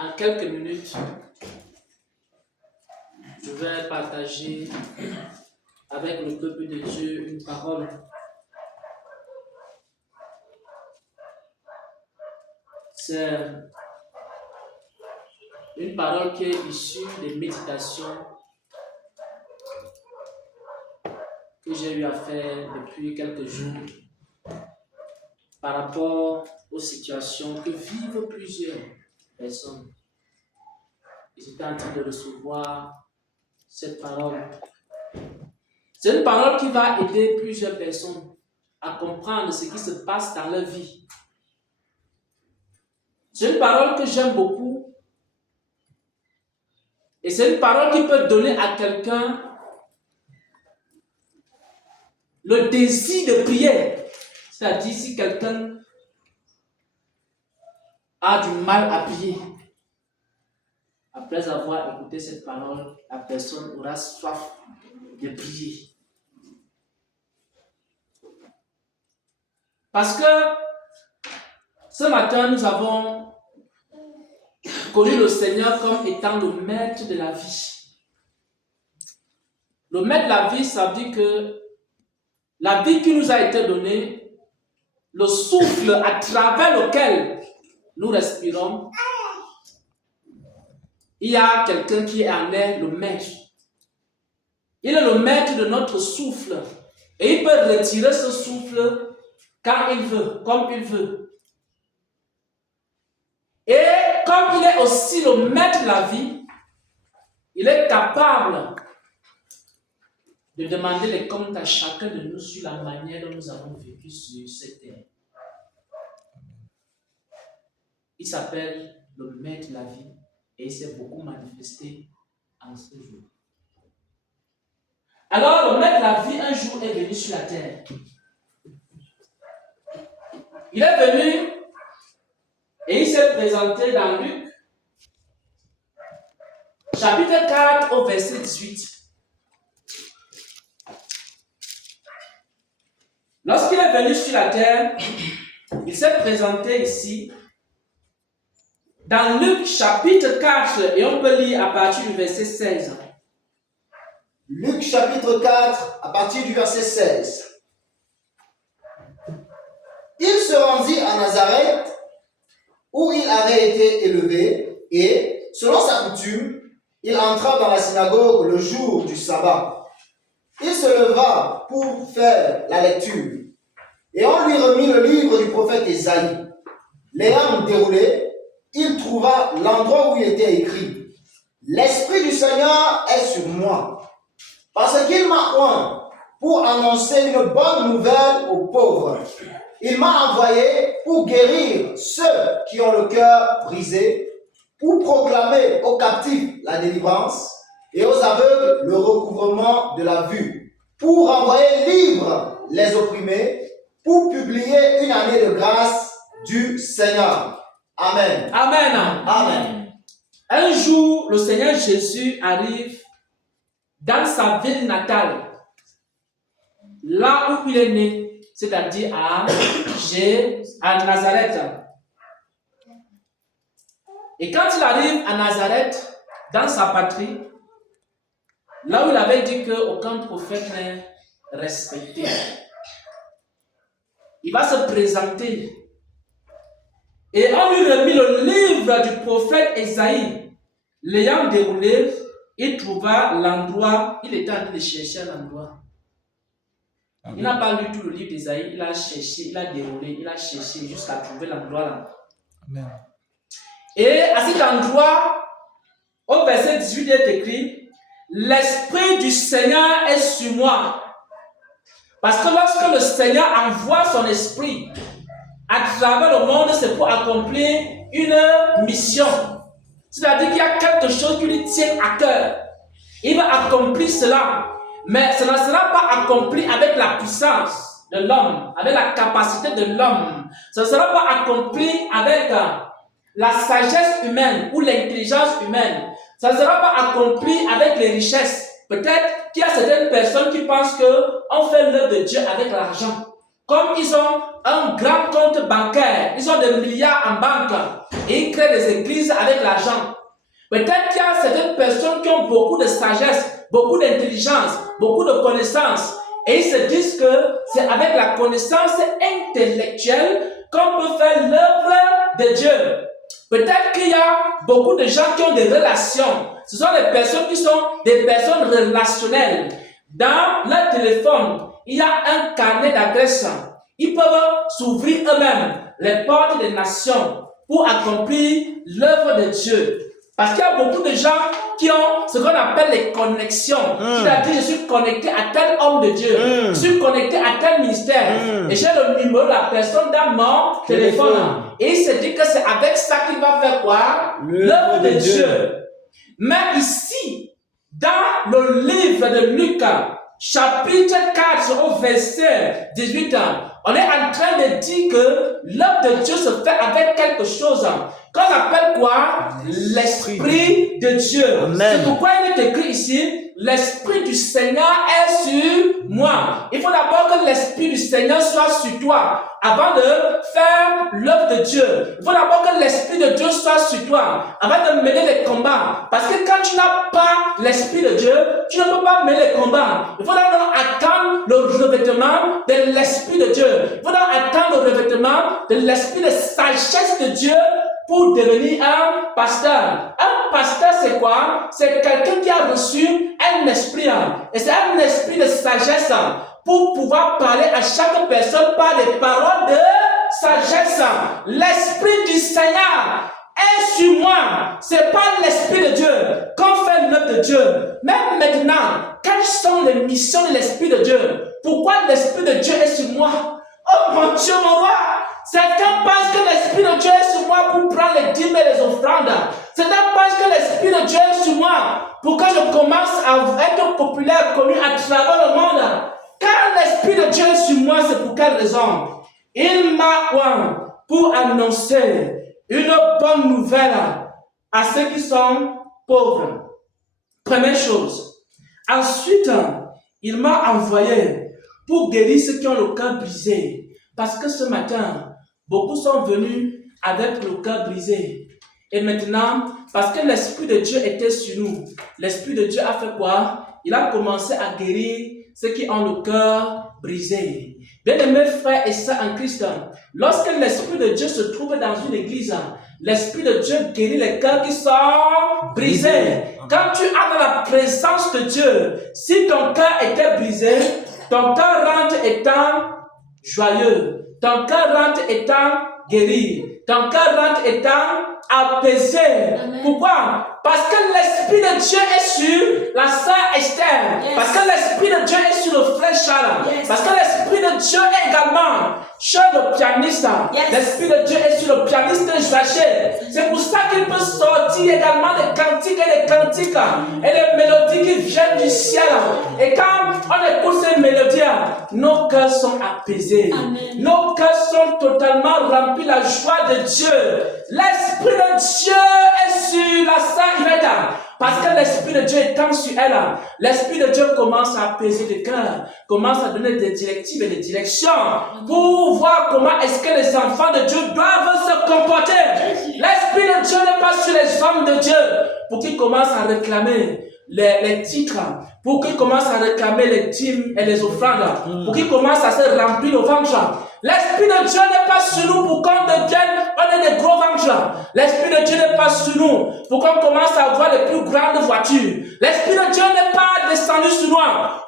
En quelques minutes, je vais partager avec le peuple de Dieu une parole. C'est une parole qui est issue des méditations que j'ai eu à faire depuis quelques jours par rapport aux situations que vivent plusieurs personnes. Et j'étais en train de recevoir cette parole. C'est une parole qui va aider plusieurs personnes à comprendre ce qui se passe dans leur vie. C'est une parole que j'aime beaucoup. Et c'est une parole qui peut donner à quelqu'un le désir de prière. C'est-à-dire si quelqu'un a du mal à prier, après avoir écouté cette parole, la personne aura soif de prier. Parce que ce matin, nous avons connu le Seigneur comme étant le maître de la vie. Le maître de la vie, ça veut dire que la vie qui nous a été donnée, le souffle à travers lequel nous respirons, il y a quelqu'un qui en est le maître. Il est le maître de notre souffle. Et il peut retirer ce souffle quand il veut, comme il veut. Et comme il est aussi le maître de la vie, il est capable de demander les comptes à chacun de nous sur la manière dont nous avons vécu sur cette terre. Il s'appelle le maître de la vie et il s'est beaucoup manifesté en ce jour. Alors, le maître de la vie, un jour, est venu sur la terre. Il est venu et il s'est présenté dans Luc, chapitre 4, au verset 18. Lorsqu'il est venu sur la terre, il s'est présenté ici, dans Luc, chapitre 4, et on peut lire à partir du verset 16. Luc chapitre 4, à partir du verset 16. Il se rendit à Nazareth, où il avait été élevé, et, selon sa coutume, il entra dans la synagogue le jour du sabbat. Il se leva pour faire la lecture, et on lui remit le livre du prophète Ésaïe. L'ayant déroulé, il trouva l'endroit où il était écrit « L'Esprit du Seigneur est sur moi, parce qu'il m'a oint pour annoncer une bonne nouvelle aux pauvres. Il m'a envoyé pour guérir ceux qui ont le cœur brisé, pour proclamer aux captifs la délivrance et aux aveugles le recouvrement de la vue, pour envoyer libres les opprimés, pour publier une année de grâce du Seigneur. » Amen. Amen. Amen. Un jour, le Seigneur Jésus arrive dans sa ville natale, là où il est né, c'est-à-dire à Nazareth. Et quand il arrive à Nazareth, dans sa patrie, là où il avait dit qu'aucun prophète n'est respecté, il va se présenter. Et on lui remit le livre du prophète Ésaïe. L'ayant déroulé, il trouva l'endroit, il était en train de chercher un endroit. Il n'a pas lu tout le livre d'Ésaïe, il a cherché, il a déroulé, il a cherché jusqu'à trouver l'endroit là. Amen. Et à cet endroit, au verset 18, il est écrit « L'Esprit du Seigneur est sur moi. » Parce que lorsque le Seigneur envoie son Esprit à travers le monde, c'est pour accomplir une mission. C'est-à-dire qu'il y a quelque chose qui lui tient à cœur. Il va accomplir cela. Mais ça ne sera pas accompli avec la puissance de l'homme, avec la capacité de l'homme. Ça ne sera pas accompli avec la sagesse humaine ou l'intelligence humaine. Ça ne sera pas accompli avec les richesses. Peut-être qu'il y a certaines personnes qui pensent qu'on fait l'œuvre de Dieu avec l'argent. Comme ils ont un grand compte bancaire, ils ont des milliards en banque. et ils créent des églises avec l'argent. Peut-être qu'il y a certaines personnes qui ont beaucoup de sagesse, beaucoup d'intelligence, beaucoup de connaissances. Et ils se disent que c'est avec la connaissance intellectuelle qu'on peut faire l'œuvre de Dieu. Peut-être qu'il y a beaucoup de gens qui ont des relations. Ce sont des personnes qui sont des personnes relationnelles. Dans leur téléphone, il y a un carnet d'adresses. Ils peuvent s'ouvrir eux-mêmes les portes des nations pour accomplir l'œuvre de Dieu. Parce qu'il y a beaucoup de gens qui ont ce qu'on appelle les connexions. C'est-à-dire, je suis connecté à tel homme de Dieu. Je suis connecté à tel ministère. Et j'ai le numéro de la personne dans mon téléphone. Et il se dit que c'est avec ça qu'il va faire quoi? L'œuvre de Dieu. Mais ici, dans le livre de Luc, chapitre 4 au verset 18, on est en train de dire que l'œuvre de Dieu se fait avec quelque chose qu'on appelle quoi? L'Esprit de Dieu. C'est pourquoi il est écrit ici, l'Esprit du Seigneur est sur moi. Il faut d'abord que l'Esprit du Seigneur soit sur toi avant de faire l'œuvre de Dieu. Il faut d'abord que l'Esprit de Dieu soit sur toi avant de mener les combats. Parce que quand tu n'as pas l'Esprit de Dieu, tu ne peux pas mener les combats. Il faut d'abord attendre le revêtement de l'Esprit de Dieu. Il faut d'abord attendre le revêtement de l'Esprit de sagesse de Dieu pour devenir un pasteur. Un pasteur, c'est quoi? C'est quelqu'un qui a reçu un esprit. Et c'est un esprit de sagesse pour pouvoir parler à chaque personne par des paroles de sagesse. L'Esprit du Seigneur est sur moi. C'est pas l'Esprit de Dieu qu'on fait l'œuvre de Dieu. Même maintenant, quelles sont les missions de l'Esprit de Dieu? Pourquoi l'Esprit de Dieu est sur moi? Oh mon Dieu, mon roi! Certains pensent que l'Esprit de Dieu est sur moi pour prendre les dîmes et les offrandes. Certains pensent que l'Esprit de Dieu est sur moi pour que je commence à être populaire, connu à travers le monde. Quand l'Esprit de Dieu est sur moi, c'est pour quelle raison? Il m'a oint pour annoncer une bonne nouvelle à ceux qui sont pauvres. Première chose. Ensuite, il m'a envoyé pour guérir ceux qui ont le cœur brisé. Parce que ce matin, beaucoup sont venus avec le cœur brisé. Et maintenant, parce que l'Esprit de Dieu était sur nous, l'Esprit de Dieu a fait quoi? Il a commencé à guérir ceux qui ont le cœur brisé. Bien-aimés frères et sœurs en Christ, lorsque l'Esprit de Dieu se trouve dans une église, l'Esprit de Dieu guérit les cœurs qui sont brisés. Quand tu as dans la présence de Dieu, si ton cœur était brisé, ton cœur rentre étant joyeux, ton cœur rentre étant guéri, ton cœur rentre étant apaisé. Amen. Pourquoi? Parce que l'Esprit de Dieu est sur la sœur Esther. Yes. Parce que l'Esprit de Dieu est sur le frère Charles. Yes. Parce que l'Esprit de Dieu est également sur le pianiste. Yes. L'Esprit de Dieu est sur le pianiste Zaché. C'est pour ça qu'il peut sortir également des cantiques et des cantiques et des mélodies qui viennent du ciel. Et quand on écoute ces mélodies, nos cœurs sont apaisés. Amen. Nos cœurs sont totalement remplis de la joie de Dieu. L'Esprit de Dieu est sur la sœur Yvette. Parce que l'Esprit de Dieu étant sur elle, l'Esprit de Dieu commence à apaiser le cœur, commence à donner des directives et des directions pour voir comment est-ce que les enfants de Dieu doivent se comporter. L'Esprit de Dieu n'est pas sur les hommes de Dieu pour qu'ils commencent à réclamer les titres, pour qu'ils commencent à réclamer les dîmes et les offrandes, pour qu'ils commencent à se remplir le ventre. L'Esprit de Dieu n'est pas sur nous pour qu'on devienne, on ait des gros ventres. L'Esprit de Dieu n'est pas sur nous pour qu'on commence à avoir les plus grandes voitures. L'Esprit de Dieu n'est pas descendu sur nous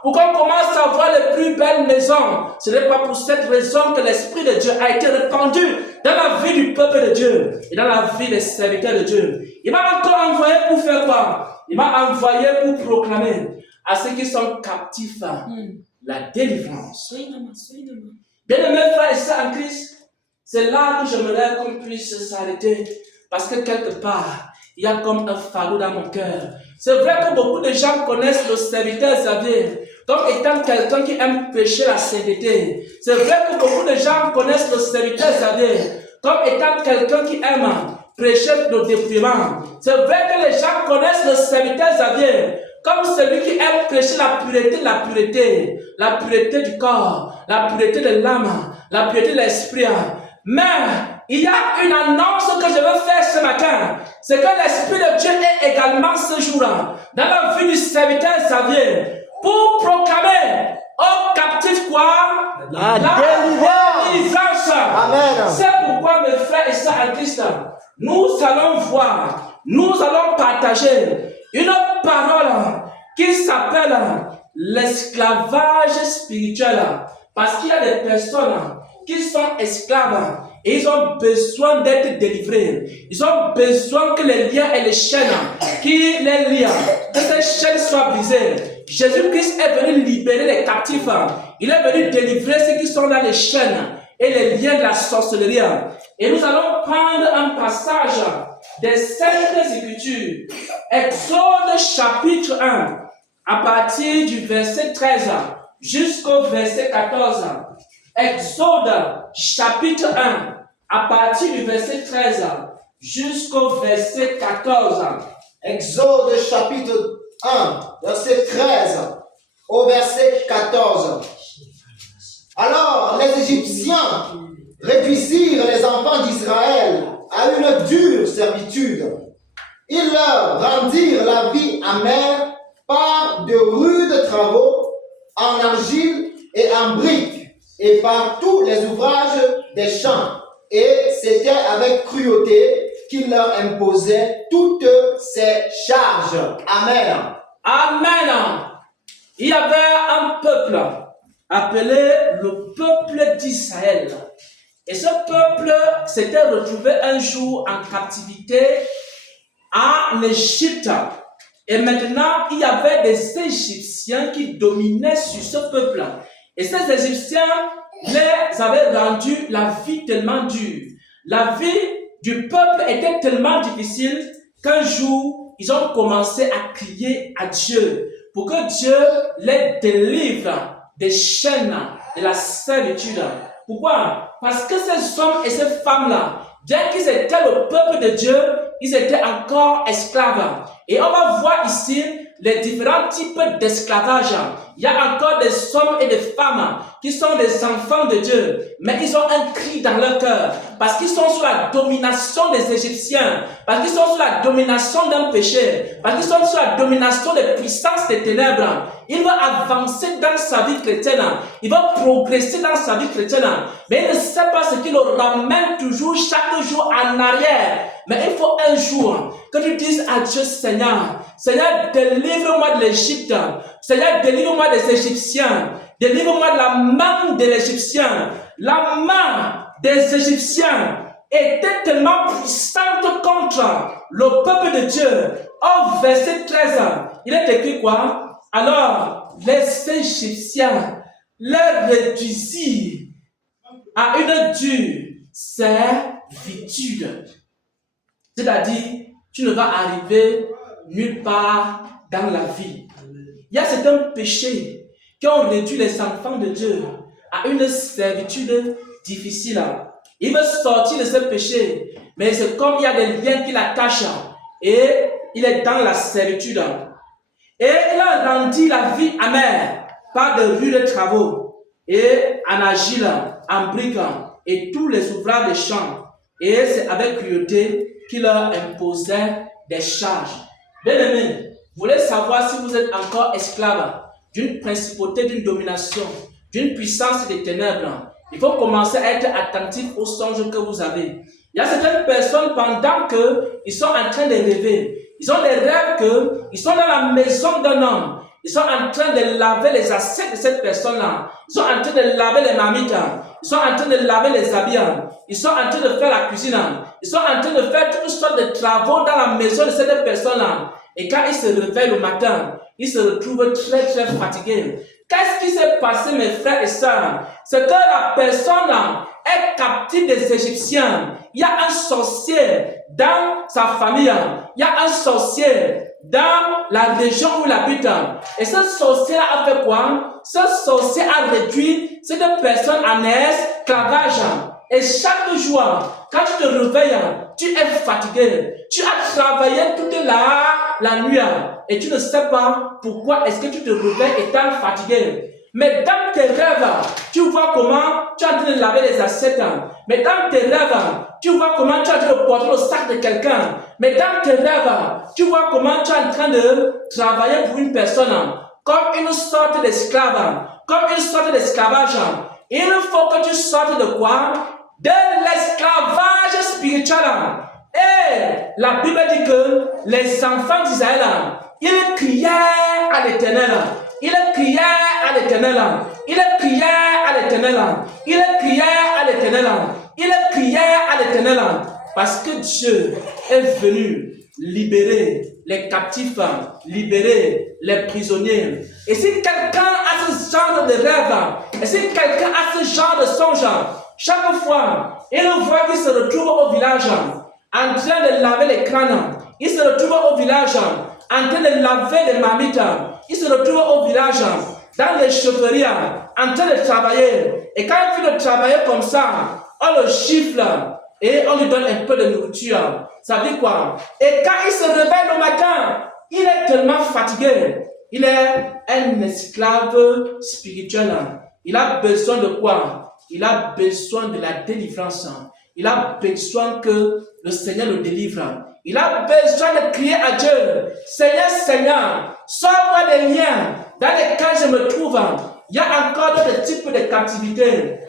pour qu'on commence à avoir les plus belles maisons. Ce n'est pas pour cette raison que l'Esprit de Dieu a été répandu dans la vie du peuple de Dieu et dans la vie des serviteurs de Dieu. Il m'a encore envoyé pour faire quoi? Il m'a envoyé pour proclamer à ceux qui sont captifs la délivrance. Bien-aimés frères et sœurs en Christ, c'est là que j'aimerais qu'on puisse s'arrêter. Parce que quelque part, il y a comme un fardeau dans mon cœur. C'est vrai que beaucoup de gens connaissent le serviteur Xavier comme étant quelqu'un qui aime pécher la sainteté. C'est vrai que beaucoup de gens connaissent le serviteur Xavier comme étant quelqu'un qui aime prêcher le dépouillement. C'est vrai que les gens connaissent le serviteur Xavier comme celui qui aime prêcher la pureté du corps, la pureté de l'âme, la pureté de l'esprit. Mais il y a une annonce que je veux faire ce matin. C'est que l'Esprit de Dieu est également ce jour-là, dans la vie du serviteur Xavier, pour proclamer aux captifs quoi? La délivrance. Amen. C'est pourquoi mes frères et sœurs en Christ, nous allons voir, nous allons partager une parole qui s'appelle l'esclavage spirituel. Parce qu'il y a des personnes qui sont esclaves et ils ont besoin d'être délivrés. Ils ont besoin que les liens et les chaînes qui les lient, que ces chaînes soient brisées. Jésus-Christ est venu libérer les captifs. Il est venu délivrer ceux qui sont dans les chaînes et les liens de la sorcellerie. Et nous allons prendre un passage des Saintes Écritures. Exode chapitre 1, à partir du verset 13 jusqu'au verset 14. Exode chapitre 1, à partir du verset 13 jusqu'au verset 14. Exode chapitre 1, verset 13 au verset 14. Alors les Égyptiens réduisirent les enfants d'Israël à une dure servitude. Ils leur rendirent la vie amère par de rudes travaux en argile et en briques et par tous les ouvrages des champs. Et c'était avec cruauté qu'ils leur imposaient toutes ces charges. Amen. Amen. Il y avait un peuple appelé le peuple d'Israël. Et ce peuple s'était retrouvé un jour en captivité en Égypte. Et maintenant, il y avait des Égyptiens qui dominaient sur ce peuple. Et ces Égyptiens les avaient rendu la vie tellement dure. La vie du peuple était tellement difficile qu'un jour, ils ont commencé à crier à Dieu pour que Dieu les délivre des chaînes de la servitude. Pourquoi? Parce que ces hommes et ces femmes-là, bien qu'ils étaient le peuple de Dieu, ils étaient encore esclaves. Et on va voir ici les différents types d'esclavage. Il y a encore des hommes et des femmes qui sont des enfants de Dieu, mais ils ont un cri dans leur cœur, parce qu'ils sont sous la domination des Égyptiens, parce qu'ils sont sous la domination d'un péché, parce qu'ils sont sous la domination des puissances des ténèbres. Il veut avancer dans sa vie chrétienne, il veut progresser dans sa vie chrétienne, mais il ne sait pas ce qui le ramène toujours chaque jour en arrière. Mais il faut un jour que tu dises à Dieu: Seigneur, Seigneur, délivre-moi de l'Égypte. Seigneur, délivre-moi des Égyptiens. Délivre-moi de la main de l'Égyptien. La main des Égyptiens était tellement puissante contre le peuple de Dieu. Au verset 13, il est écrit quoi? Alors, les Égyptiens les réduisirent à une dure servitude. C'est-à-dire, tu ne vas arriver nulle part dans la vie. Il y a certains péchés qui ont réduit les enfants de Dieu à une servitude difficile. Il veut sortir de ce péché, mais c'est comme il y a des liens qui l'attachent et il est dans la servitude. Et il a rendu la vie amère par de rudes travaux et en argile, en briques et tous les ouvrages des champs. Et c'est avec cruauté qu'il leur imposait des charges. Bien-aimés, vous voulez savoir si vous êtes encore esclave d'une principauté, d'une domination, d'une puissance des ténèbres. Il faut commencer à être attentif aux songes que vous avez. Il y a certaines personnes, pendant qu'ils sont en train de rêver, ils ont des rêves qu'ils sont dans la maison d'un homme. Ils sont en train de laver les assiettes de cette personne-là. Ils sont en train de laver les marmites. Ils sont en train de laver les habits. Ils sont en train de faire la cuisine. Ils sont en train de faire toutes sortes de travaux dans la maison de cette personne-là. Et quand ils se réveillent le matin, ils se retrouvent très très fatigués. Qu'est-ce qui s'est passé, mes frères et sœurs? C'est que la personne est captive des Égyptiens. Il y a un sorcier dans sa famille. Il y a un sorcier dans la région où il habite. Et ce sorcier a fait quoi? Ce sorcier a réduit cette personne en esclavage. Et chaque jour, quand tu te réveilles, tu es fatigué. Tu as travaillé toute la nuit. Et tu ne sais pas pourquoi est-ce que tu te réveilles étant fatigué. Mais dans tes rêves, tu vois comment tu es en train de laver les assiettes. Mais dans tes rêves, tu vois comment tu es en train de porter le sac de quelqu'un. Mais dans tes rêves, tu vois comment tu es en train de travailler pour une personne comme une sorte d'esclave, comme une sorte d'esclavage. Il faut que tu sortes de quoi? De l'esclavage spirituel. Et la Bible dit que les enfants d'Israël, ils criaient à l'Éternel. Ils criaient à l'Éternel. Ils criaient à l'Éternel. Ils criaient à l'Éternel. Ils criaient à l'Éternel. Parce que Dieu est venu libérer les captifs, libérer les prisonniers. Et si quelqu'un a ce genre de rêve, et si quelqu'un a ce genre de songe, chaque fois, il voit qu'il se retrouve au village en train de laver les crânes. Il se retrouve au village en train de laver les marmites. Il se retrouve au village dans les chaufferies en train de travailler. Et quand il finit de travailler comme ça, on le gifle et on lui donne un peu de nourriture. Ça veut dire quoi? Et quand il se réveille le matin, il est tellement fatigué. Il est un esclave spirituel. Il a besoin de quoi? Il a besoin de la délivrance. Il a besoin que le Seigneur le délivre. Il a besoin de crier à Dieu. Seigneur, Seigneur, sors-moi des liens dans lesquels je me trouve. Il y a encore d'autres types de captivité.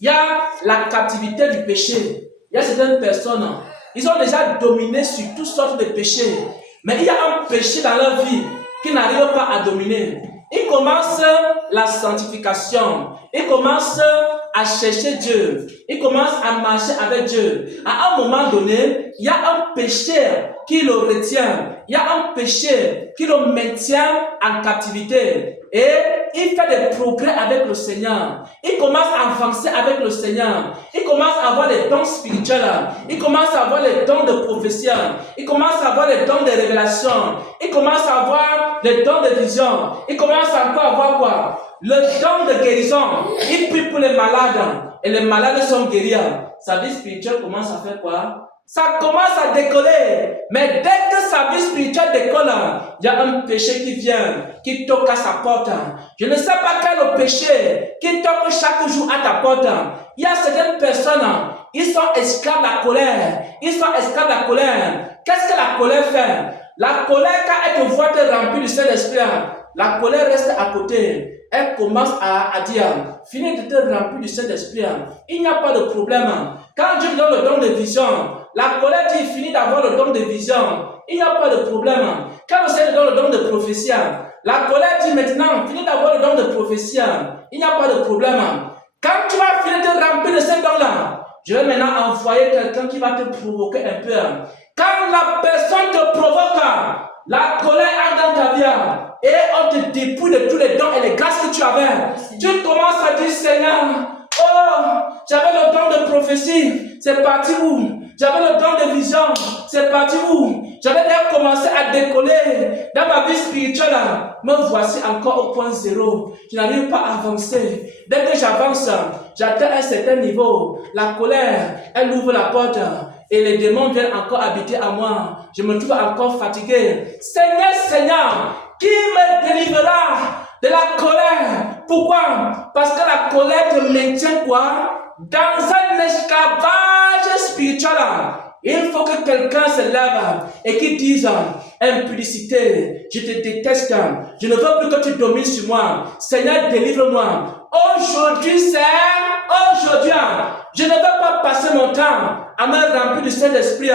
Il y a la captivité du péché. Il y a certaines personnes, ils ont déjà dominé sur toutes sortes de péchés. Mais il y a un péché dans leur vie qu'ils n'arrivent pas à dominer. Ils commencent la sanctification. Ils commencent à chercher Dieu. Ils commencent à marcher avec Dieu. À un moment donné, il y a un péché qui le retient. Il y a un péché qui le maintient en captivité. Et il fait des progrès avec le Seigneur. Il commence à avancer avec le Seigneur. Il commence à avoir les dons spirituels. Il commence à avoir les dons de prophétie. Il commence à avoir les dons de révélation. Il commence à avoir les dons de vision. Il commence encore à avoir quoi? Le don de guérison. Il prie pour les malades. Et les malades sont guéris. Sa vie spirituelle commence à faire quoi? Ça commence à décoller. Mais dès que sa vie spirituelle décolle, il y a un péché qui vient, qui toque à sa porte. Je ne sais pas quel est le péché qui toque chaque jour à ta porte. Il y a certaines personnes, ils sont esclaves de la colère. Ils sont esclaves de la colère. Qu'est-ce que la colère fait? La colère, quand elle te voit te remplir du Saint-Esprit, la colère reste à côté. Elle commence à dire, finis de te remplir du Saint-Esprit. Il n'y a pas de problème. Quand Dieu donne le don de vision, la colère dit, finis d'avoir le don de vision. Il n'y a pas de problème. Quand le Seigneur donne le don de prophétie, la colère dit maintenant, finis d'avoir le don de prophétie. Il n'y a pas de problème. Quand tu vas finir de remplir de ces dons-là, je vais maintenant envoyer quelqu'un qui va te provoquer un peu. Quand la personne te provoque, la colère entre dans ta vie et on te dépouille de tous les dons et les grâces que tu avais. Tu commences à dire, Seigneur, oh, j'avais le don de prophétie, c'est parti où? J'avais le don de vision, c'est parti où? J'avais déjà commencé à décoller dans ma vie spirituelle. Me voici encore au point zéro. Je n'arrive pas à avancer. Dès que j'avance, j'atteins un certain niveau. La colère, elle ouvre la porte. Et les démons viennent encore habiter à moi. Je me trouve encore fatigué. Seigneur, Seigneur, qui me délivrera de la colère? Pourquoi? Parce que la colère te maintient quoi? Dans un esclavage spirituel. Il faut que quelqu'un se lève et qui dise, impudicité, je te déteste, je ne veux plus que tu domines sur moi. Seigneur, délivre-moi. Aujourd'hui, je ne veux pas passer mon temps à me remplir du Saint-Esprit.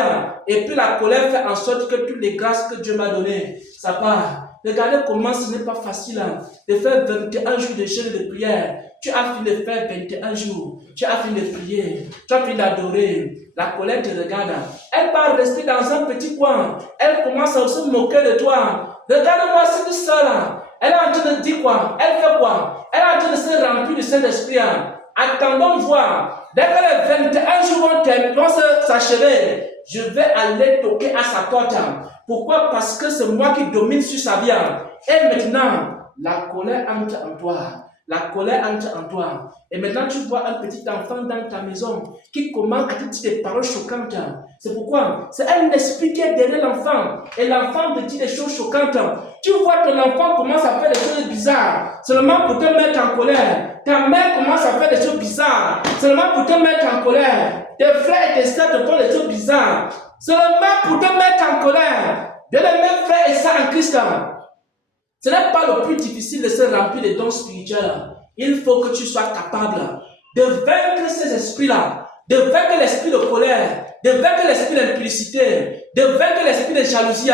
Et puis la colère fait en sorte que toutes les grâces que Dieu m'a données, ça part. Regardez comment ce n'est pas facile de faire 21 jours de jeûne et de prière. Tu as fini de faire 21 jours. Tu as fini de prier. Tu as fini d'adorer. La colère te regarde. Elle va rester dans un petit coin. Elle commence à se moquer de toi. Regarde-moi cette soeur-là. Elle est en train de dire quoi? Elle fait quoi? Elle est en train de se remplir du Saint-Esprit. Attendons voir. Dès que les 21 jours vont s'achever, je vais aller toquer à sa porte. Pourquoi? Parce que c'est moi qui domine sur sa vie. Et maintenant, la colère entre en toi. La colère entre en toi. Et maintenant, tu vois un petit enfant dans ta maison qui commence à te dire des paroles choquantes. C'est pourquoi? C'est un esprit qui est derrière l'enfant. Et l'enfant te dit des choses choquantes. Tu vois que l'enfant commence à faire des choses bizarres. Seulement pour te mettre en colère. ta mère commence à faire des choses bizarres, seulement pour te mettre en colère. Tes frères et tes sœurs te font des choses bizarres, seulement pour te mettre en colère. Bien-aimés frères et sœurs en Christ, ce n'est pas le plus difficile de se remplir des dons spirituels. Il faut que tu sois capable de vaincre ces esprits-là, de vaincre l'esprit de colère, de vaincre l'esprit d'impudicité, de vaincre l'esprit de jalousie,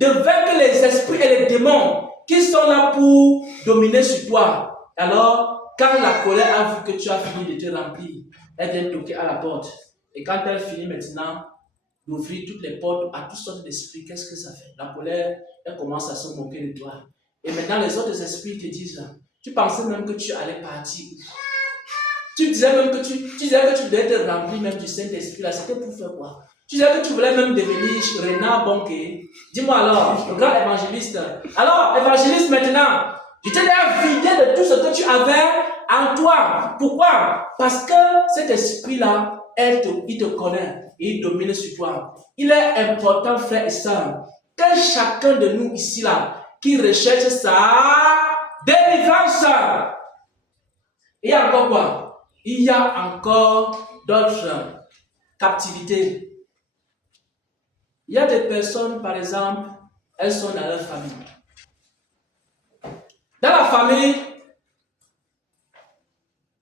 de vaincre les esprits et les démons qui sont là pour dominer sur toi. Alors, quand la colère a vu que tu as fini de te remplir, elle vient toquer à la porte. Et quand elle finit maintenant d'ouvrir toutes les portes à toutes sortes d'esprits, qu'est-ce que ça fait? La colère, elle commence à se moquer de toi. Et maintenant, les autres esprits te disent, tu pensais même que tu allais partir. Tu disais même que tu devais te remplir même du Saint-Esprit là, c'était pour faire quoi? Tu disais que tu voulais même devenir Renard Bonquet. Dis-moi alors, le grand évangéliste. Alors, évangéliste maintenant, je te l'ai vidé de tout ce que tu avais en toi. Pourquoi? Parce que cet esprit-là, il te connaît et il domine sur toi. Il est important, frère et sœur, que chacun de nous ici là, qui recherche sa délivrance. Il y a encore quoi? Il y a encore d'autres captivités. Il y a des personnes, par exemple, elles sont dans leur famille. Dans la famille,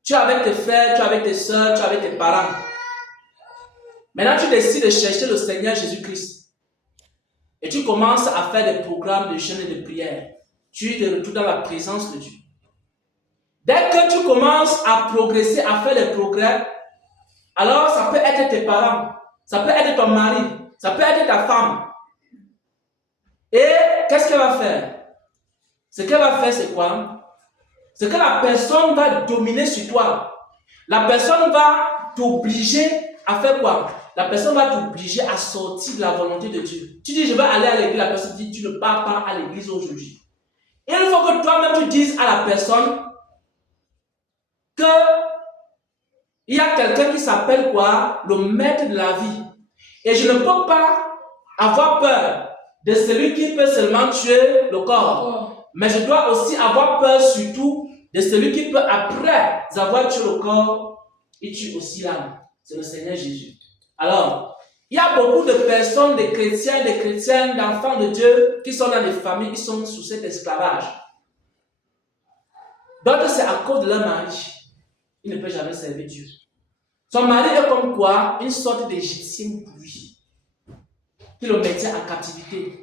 tu es avec tes frères, tu es avec tes soeurs, tu es avec tes parents. Maintenant, tu décides de chercher le Seigneur Jésus-Christ. Et tu commences à faire des programmes de jeûne et de prière. Tu te retrouves dans la présence de Dieu. Dès que tu commences à progresser, à faire des progrès, alors ça peut être tes parents, ça peut être ton mari, ça peut être ta femme. Et qu'est-ce qu'elle va faire? Ce qu'elle va faire, c'est quoi? C'est que la personne va dominer sur toi. La personne va t'obliger à faire quoi? La personne va t'obliger à sortir de la volonté de Dieu. Tu dis, je vais aller à l'église. La personne dit, tu ne pars pas à l'église aujourd'hui. Il faut que toi-même tu dises à la personne que il y a quelqu'un qui s'appelle quoi? Le maître de la vie. Et je ne peux pas avoir peur de celui qui peut seulement tuer le corps. Mais je dois aussi avoir peur surtout de celui qui peut, après avoir tué le corps, il tue aussi l'âme. C'est le Seigneur Jésus. Alors, il y a beaucoup de personnes, des chrétiens, des chrétiennes, d'enfants de Dieu qui sont dans des familles qui sont sous cet esclavage. D'autres, c'est à cause de leur mari. Il ne peut jamais servir Dieu. Son mari est comme quoi? Une sorte d'Égyptien pour lui, qui le maintient en captivité.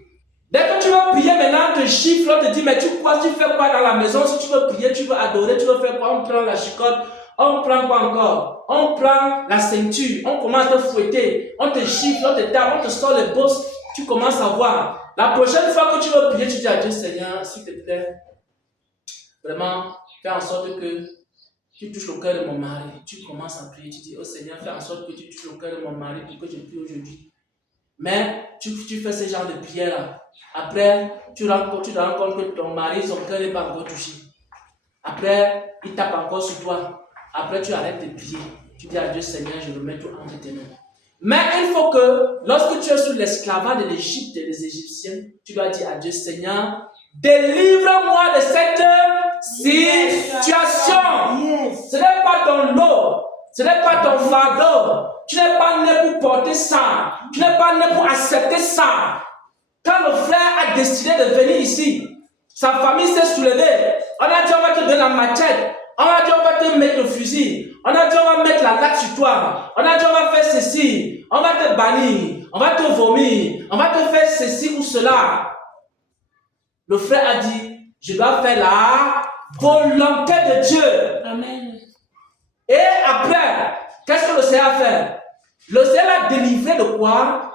Dès que tu veux prier maintenant, te gifle, on te dit, mais tu fais quoi dans la maison? Si tu veux prier, tu veux adorer, tu veux faire quoi? On prend la chicotte, on prend quoi encore? On prend la ceinture, on commence à te fouetter, on te gifle, on te tape, on te sort les bosses, tu commences à voir. La prochaine fois que tu veux prier, tu dis à Dieu, Seigneur, s'il te plaît, vraiment, fais en sorte que tu touches le cœur de mon mari. Tu commences à prier, tu dis, oh Seigneur, fais en sorte que tu touches le cœur de mon mari pour que je prie aujourd'hui. Mais tu fais ce genre de prière-là. Après, tu te rends compte que ton mari, son cœur n'est pas encore touché. Après, il tape encore sur toi. Après, tu arrêtes de prier. Tu dis à Dieu, Seigneur, je remets tout entre tes mains. Mais il faut que, lorsque tu es sous l'esclavage de l'Égypte et des Égyptiens, tu dois dire à Dieu, Seigneur, délivre-moi de cette situation. Ce n'est pas ton lot. Ce n'est pas ton fardeau. Tu n'es pas né pour porter ça. Tu n'es pas né pour accepter ça. Quand le frère a décidé de venir ici, sa famille s'est soulevée. On a dit on va te donner la machette. On a dit on va te mettre le fusil. On a dit on va mettre la latte sur toi. On a dit on va faire ceci. On va te bannir. On va te vomir. On va te faire ceci ou cela. Le frère a dit, je dois faire la volonté de Dieu. Amen. Et après, qu'est-ce que le Seigneur a fait? Le Seigneur a délivré de quoi?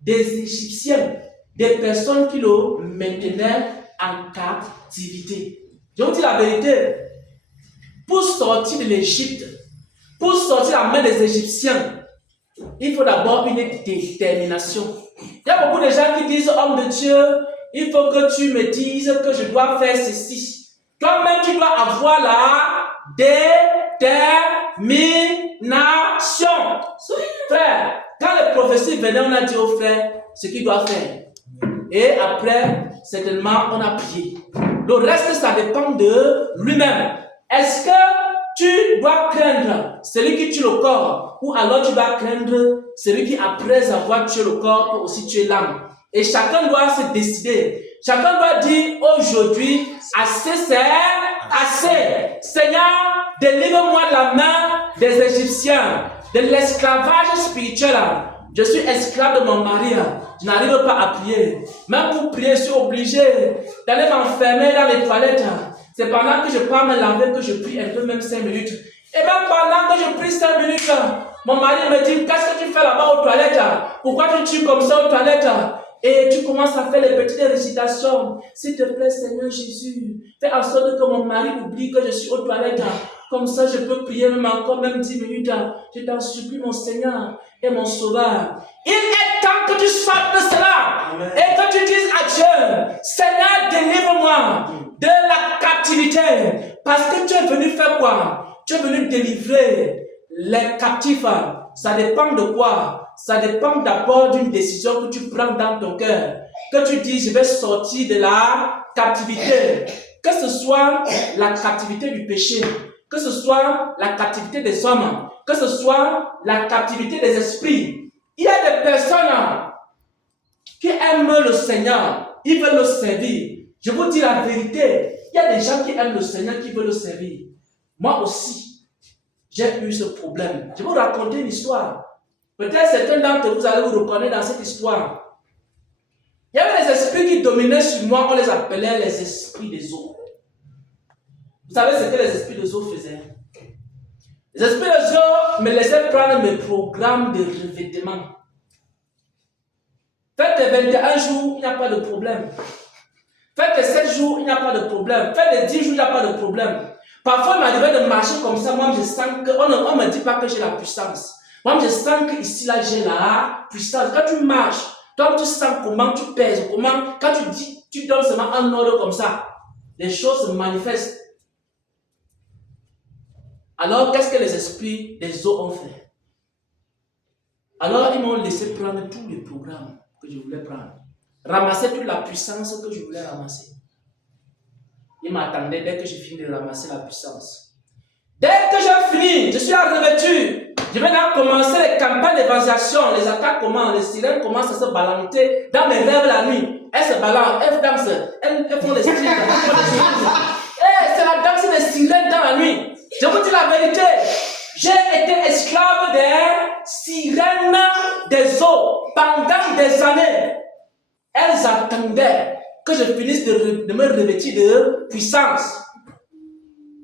Des Égyptiens, des personnes qui le maintenaient en captivité. Je vous dis la vérité. Pour sortir de l'Égypte, pour sortir la main des Égyptiens, il faut d'abord une détermination. Il y a beaucoup de gens qui disent, homme de Dieu, il faut que tu me dises que je dois faire ceci. Toi-même, tu dois avoir la détermination. Frère, quand le prophétie venait, on a dit au frère ce qu'il doit faire. Et après, certainement, on a prié. Le reste, ça dépend de lui-même. Est-ce que tu dois craindre celui qui tue le corps ou alors tu dois craindre celui qui, après avoir tué le corps, peut aussi tuer l'âme? Et chacun doit se décider. Chacun doit dire aujourd'hui, assez c'est assez. Seigneur, délivre-moi de la main des Égyptiens, de l'esclavage spirituel. Je suis esclave de mon mari. Je n'arrive pas à prier. Même pour prier, je suis obligé d'aller m'enfermer dans les toilettes. C'est pendant que je pars me laver que je prie un peu, même 5 minutes. Et même pendant que je prie 5 minutes, mon mari me dit, qu'est-ce que tu fais là-bas aux toilettes? Pourquoi tu tues comme ça aux toilettes? Et tu commences à faire les petites récitations. S'il te plaît, Seigneur Jésus, fais en sorte que mon mari oublie que je suis aux toilettes. Comme ça, je peux prier même encore, même 10 minutes. Je t'en supplie, mon Seigneur et mon Sauveur. Il est temps que tu sortes de cela. Amen. Et que tu dises à Dieu, Seigneur, délivre-moi de la captivité. Parce que tu es venu faire quoi? Tu es venu délivrer les captifs. Ça dépend de quoi? Ça dépend d'abord d'une décision que tu prends dans ton cœur. Que tu dis, je vais sortir de la captivité. Que ce soit la captivité du péché, que ce soit la captivité des hommes, que ce soit la captivité des esprits. Il y a des personnes qui aiment le Seigneur, ils veulent le servir. Je vous dis la vérité, il y a des gens qui aiment le Seigneur, qui veulent le servir. Moi aussi, j'ai eu ce problème. Je vais vous raconter une histoire. Peut-être certains d'entre vous allez vous reconnaître dans cette histoire. Il y avait des esprits qui dominaient sur moi, on les appelait les esprits des eaux. Vous savez ce que les esprits des eaux faisaient? Les esprits des eaux me laissaient prendre mes programmes de revêtement. Faites les 21 jours, il n'y a pas de problème. Faites les 7 jours, il n'y a pas de problème. Faites les 10 jours, il n'y a pas de problème. Parfois, il m'arrivait de marcher comme ça, moi je sens qu'on ne me dit pas que j'ai la puissance. Moi, je sens qu'ici, là, j'ai la puissance. Quand tu marches, toi, tu sens comment tu pèses, comment, quand tu dis, tu donnes seulement un ordre comme ça, les choses se manifestent. Alors, qu'est-ce que les esprits des eaux ont fait? Alors, ils m'ont laissé prendre tous les programmes que je voulais prendre. Ramasser toute la puissance que je voulais ramasser. Ils m'attendaient dès que j'ai fini de ramasser la puissance. Dès que j'ai fini, je suis en revêtu. Je vais là commencer les campagnes d'évangélisation, les attaques commencent, les sirènes commencent à se balancer dans mes rêves la nuit. Elles se balancent, elles dansent, elles font des strips. C'est la danse des sirènes dans la nuit. Je vous dis la vérité, j'ai été esclave des sirènes des eaux pendant des années. Elles attendaient que je finisse de me revêtir de puissance.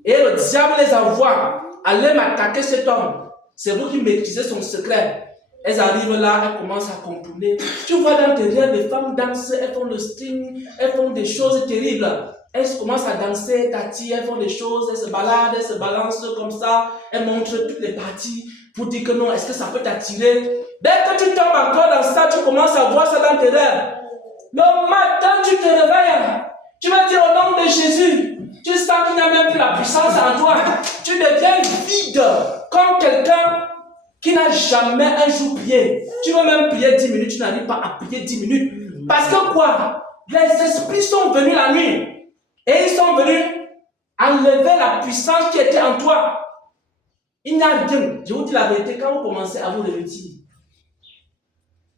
Et le diable les envoie, allez m'attaquer cet homme. C'est vous qui maîtrisez son secret. Elles arrivent là, elles commencent à contourner. Tu vois dans tes rêves, les femmes dansent, elles font le string, elles font des choses terribles. Elles commencent à danser, tati, elles font des choses, elles se baladent, elles se balancent comme ça. Elles montrent toutes les parties pour dire que non, est-ce que ça peut t'attirer? Dès que tu tombes encore dans ça, tu commences à voir ça dans tes rêves. Le matin, tu te réveilles. Tu vas dire au nom de Jésus. Tu sens qu'il n'y a même plus la puissance en toi. Tu deviens vide, comme quelqu'un qui n'a jamais un jour prié. Tu veux même prier 10 minutes, tu n'arrives pas à prier 10 minutes. Parce que quoi? Les esprits sont venus la nuit. Et ils sont venus enlever la puissance qui était en toi. Il n'y a rien. Je vous dis la vérité, quand vous commencez à vous revêtir,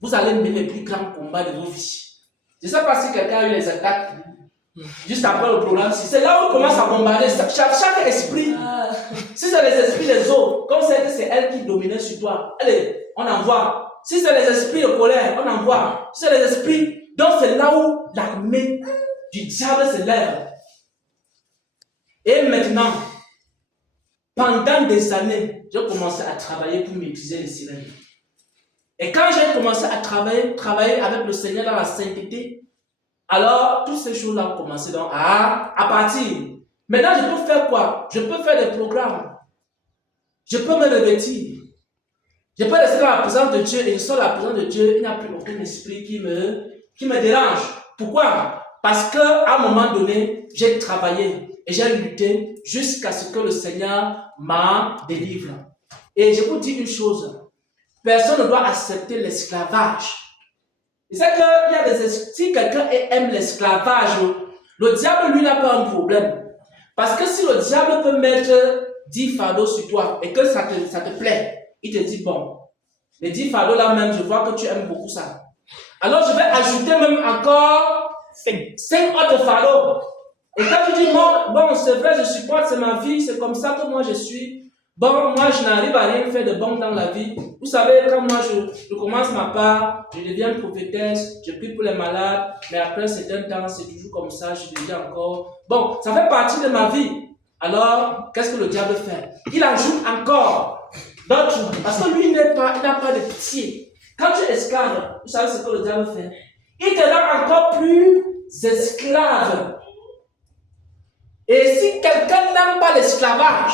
vous allez mener les plus grands combats de vos vies. Je ne sais pas si quelqu'un a eu les attaques. Juste après le programme, c'est là où on commence à bombarder chaque esprit. Si c'est les esprits des autres, comme c'est elle qui dominait sur toi, allez, on envoie. Si c'est les esprits de colère, on envoie. Si c'est les esprits, donc c'est là où l'armée du diable se lève. Et maintenant, pendant des années, j'ai commencé à travailler pour maîtriser les sirènes. Et quand j'ai commencé à travailler avec le Seigneur dans la sainteté, alors, toutes ces choses-là ont commencé donc à partir. Maintenant, je peux faire quoi? Je peux faire des programmes. Je peux me revêtir. Je peux rester dans la présence de Dieu et je sors la présence de Dieu. Il n'y a plus aucun esprit qui me dérange. Pourquoi? Parce qu'à un moment donné, j'ai travaillé et j'ai lutté jusqu'à ce que le Seigneur m'a délivré. Et je vous dis une chose. Personne ne doit accepter l'esclavage. C'est qu'il y a des... Si quelqu'un aime l'esclavage, le diable, lui, n'a pas un problème. Parce que si le diable peut mettre 10 fardeaux sur toi et que ça te plaît, il te dit, bon, les 10 fardeaux là même, je vois que tu aimes beaucoup ça. Alors je vais ajouter même encore 5 autres fardeaux. Et quand tu dis, bon, c'est vrai, je supporte, c'est ma vie, c'est comme ça que moi je suis. Bon, moi je n'arrive à rien faire de bon dans la vie. Vous savez, quand moi je commence ma part, je deviens prophétesse, je prie pour les malades, mais après c'est un temps, c'est toujours comme ça, je deviens encore. Bon, ça fait partie de ma vie. Alors, qu'est-ce que le diable fait? Il ajoute encore d'autres, parce que lui, il n'a pas de pitié. Quand tu es esclave, vous savez ce que le diable fait? Il te rend encore plus esclave. Et si quelqu'un n'aime pas l'esclavage,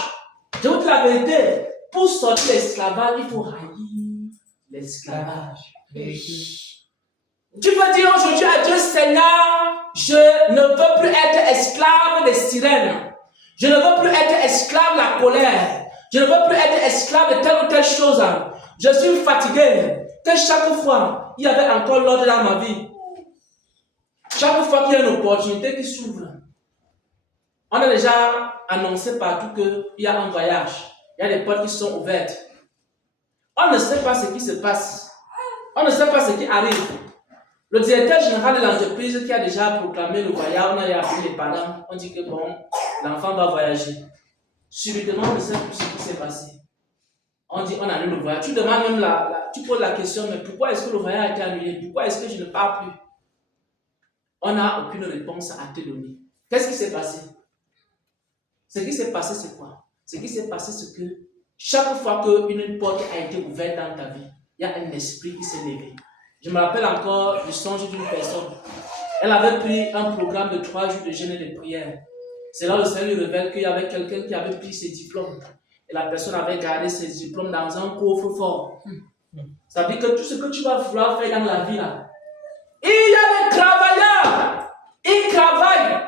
je vous dis la vérité, pour sortir l'esclavage, il faut haïr l'esclavage. Tu peux dire aujourd'hui à Dieu, Seigneur, je ne veux plus être esclave des sirènes. Je ne veux plus être esclave de la colère. Je ne veux plus être esclave de telle ou telle chose. Je suis fatigué. Que chaque fois, il y avait encore l'ordre dans ma vie. Chaque fois qu'il y a une opportunité qui s'ouvre, on a déjà annoncé partout qu'il y a un voyage. Il y a des portes qui sont ouvertes. On ne sait pas ce qui se passe. On ne sait pas ce qui arrive. Le directeur général de l'entreprise qui a déjà proclamé le voyage, on a appelé les parents. On dit que bon, l'enfant va voyager. Subitement, on ne sait plus ce qui s'est passé. On dit on annule le voyage. Tu demandes même tu poses la question, mais pourquoi est-ce que le voyage a été annulé? Pourquoi est-ce que je ne pars plus? On n'a aucune réponse à te donner. Qu'est-ce qui s'est passé? Ce qui s'est passé, c'est quoi? Ce qui s'est passé, c'est que chaque fois qu'une porte a été ouverte dans ta vie, il y a un esprit qui s'est levé. Je me rappelle encore du songe d'une personne. Elle avait pris un programme de 3 jours de jeûne et de prière. C'est là le Seigneur lui révèle qu'il y avait quelqu'un qui avait pris ses diplômes. Et la personne avait gardé ses diplômes dans un coffre-fort. Ça veut dire que tout ce que tu vas vouloir faire dans la vie, là, il y a des travailleurs. Ils travaillent.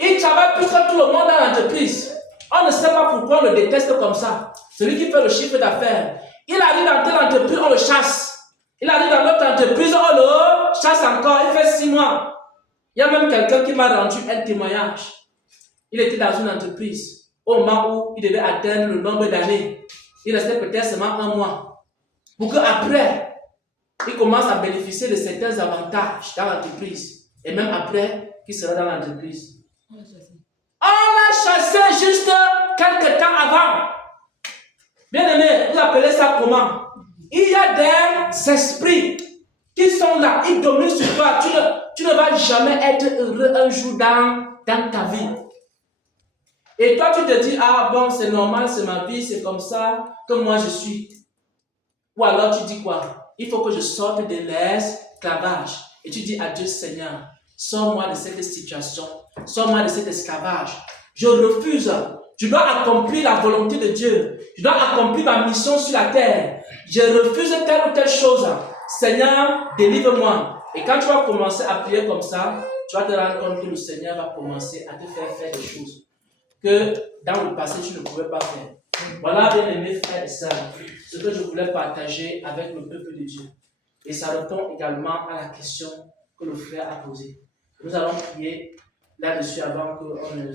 Ils travaillent plus que tout le monde dans l'entreprise. On ne sait pas pourquoi on le déteste comme ça. Celui qui fait le chiffre d'affaires. Il arrive dans telle entreprise, on le chasse. Il arrive dans notre entreprise, on le chasse encore. Il fait 6 mois. Il y a même quelqu'un qui m'a rendu un témoignage. Il était dans une entreprise. Au moment où il devait atteindre le nombre d'années, il restait peut-être seulement 1 mois. Pour qu'après, il commence à bénéficier de certains avantages dans l'entreprise. Et même après, qu'il sera dans l'entreprise. On l'a chassé juste quelques temps avant. Bien aimé, vous appelez ça comment? Il y a des esprits qui sont là, ils dominent sur toi. Tu ne vas jamais être heureux un jour dans ta vie. Et toi, tu te dis, ah bon, c'est normal, c'est ma vie, c'est comme ça que moi je suis. Ou alors tu dis quoi? Il faut que je sorte de l'esclavage. Et tu dis à Dieu, Seigneur, sors-moi de cette situation, sors-moi de cet esclavage. Je refuse. Je dois accomplir la volonté de Dieu. Je dois accomplir ma mission sur la terre. Je refuse telle ou telle chose. Seigneur, délivre-moi. Et quand tu vas commencer à prier comme ça, tu vas te rendre compte que le Seigneur va commencer à te faire des choses que dans le passé tu ne pouvais pas faire. Voilà, bien aimés frères et sœurs, ce que je voulais partager avec le peuple de Dieu. Et ça répond également à la question que le frère a posée. Nous allons prier là-dessus avant qu'on ne